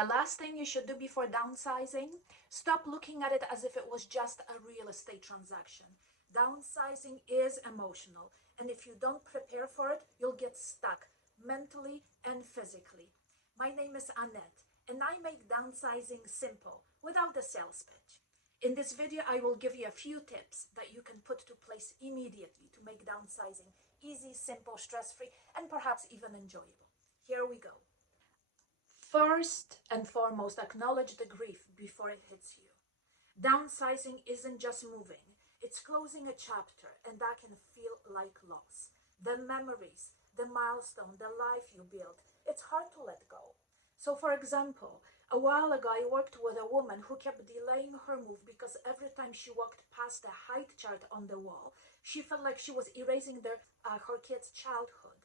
The last thing you should do before downsizing, stop looking at it as if it was just a real estate transaction. Downsizing is emotional, and if you don't prepare for it, you'll get stuck mentally and physically. My name is Annette, and I make downsizing simple without the sales pitch. In this video, I will give you a few tips that you can put to place immediately to make downsizing easy, simple, stress-free, and perhaps even enjoyable. Here we go. First and foremost, acknowledge the grief before it hits you. Downsizing isn't just moving, it's closing a chapter, and that can feel like loss. The memories, the milestone, the life you built, it's hard to let go. So for example, a while ago I worked with a woman who kept delaying her move because every time she walked past the height chart on the wall, she felt like she was erasing her kid's childhood.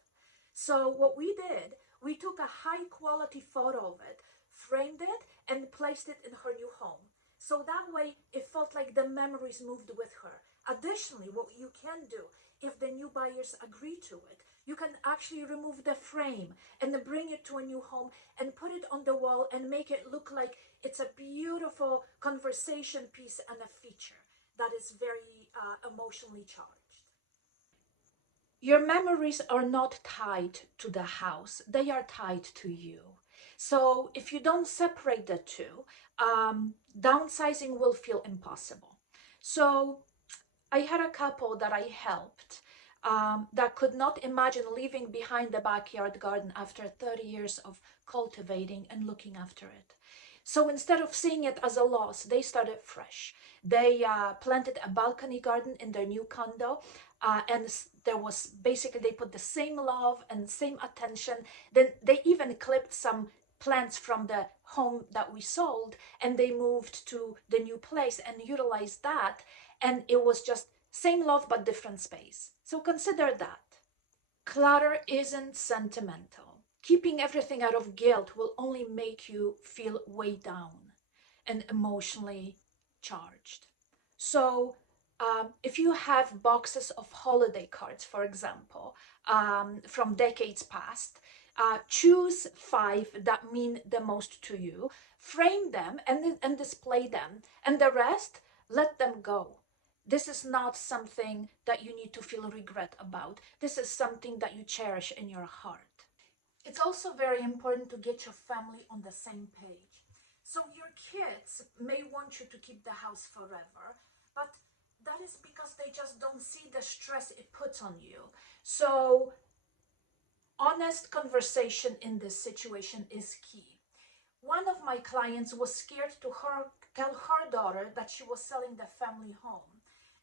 So what we did, we took a high quality photo of it, framed it, and placed it in her new home. So that way it felt like the memories moved with her. Additionally, what you can do, if the new buyers agree to it, you can actually remove the frame and bring it to a new home and put it on the wall and make it look like it's a beautiful conversation piece and a feature that is very emotionally charged. Your memories are not tied to the house, they are tied to you. So if you don't separate the two, downsizing will feel impossible. So I had a couple that I helped that could not imagine leaving behind the backyard garden after 30 years of cultivating and looking after it. So instead of seeing it as a loss, they started fresh. They planted a balcony garden in their new condo, and there was basically, they put the same love and same attention. Then they even clipped some plants from the home that we sold, and they moved to the new place and utilized that. And it was just same love but different space. So consider that. Clutter isn't sentimental. Keeping everything out of guilt will only make you feel weighed down and emotionally charged. So if you have boxes of holiday cards, for example, from decades past, choose 5 that mean the most to you, frame them and display them, and the rest, let them go. This is not something that you need to feel regret about. This is something that you cherish in your heart. It's also very important to get your family on the same page. So your kids may want you to keep the house forever, but that is because they just don't see the stress it puts on you. So honest conversation in this situation is key. One of my clients was scared to tell her daughter that she was selling the family home.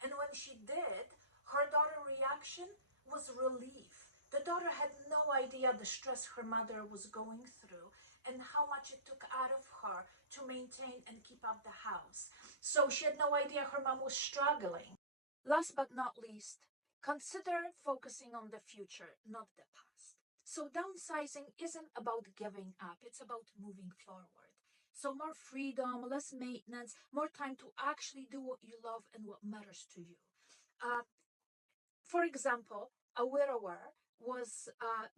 And when she did, her daughter's reaction was relief. The daughter had no idea the stress her mother was going through and how much it took out of her to maintain and keep up the house. So she had no idea her mom was struggling. Last but not least, consider focusing on the future, not the past. So downsizing isn't about giving up, it's about moving forward. So more freedom, less maintenance, more time to actually do what you love and what matters to you. For example, a widower was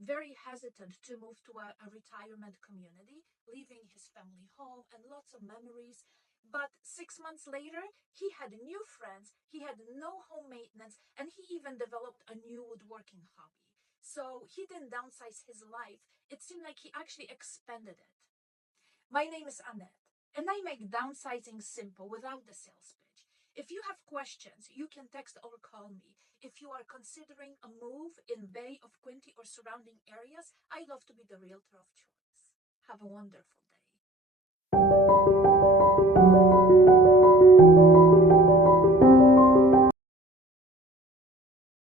very hesitant to move to a retirement community, leaving his family home and lots of memories. But 6 months later, he had new friends, he had no home maintenance, and he even developed a new woodworking hobby. So he didn't downsize his life, it seemed like he actually expanded it. My name is Annette, and I make downsizing simple without the sales pitch. If you have questions, you can text or call me. If you are considering a move in Bay of Quinte or surrounding areas, I'd love to be the realtor of choice. Have a wonderful day.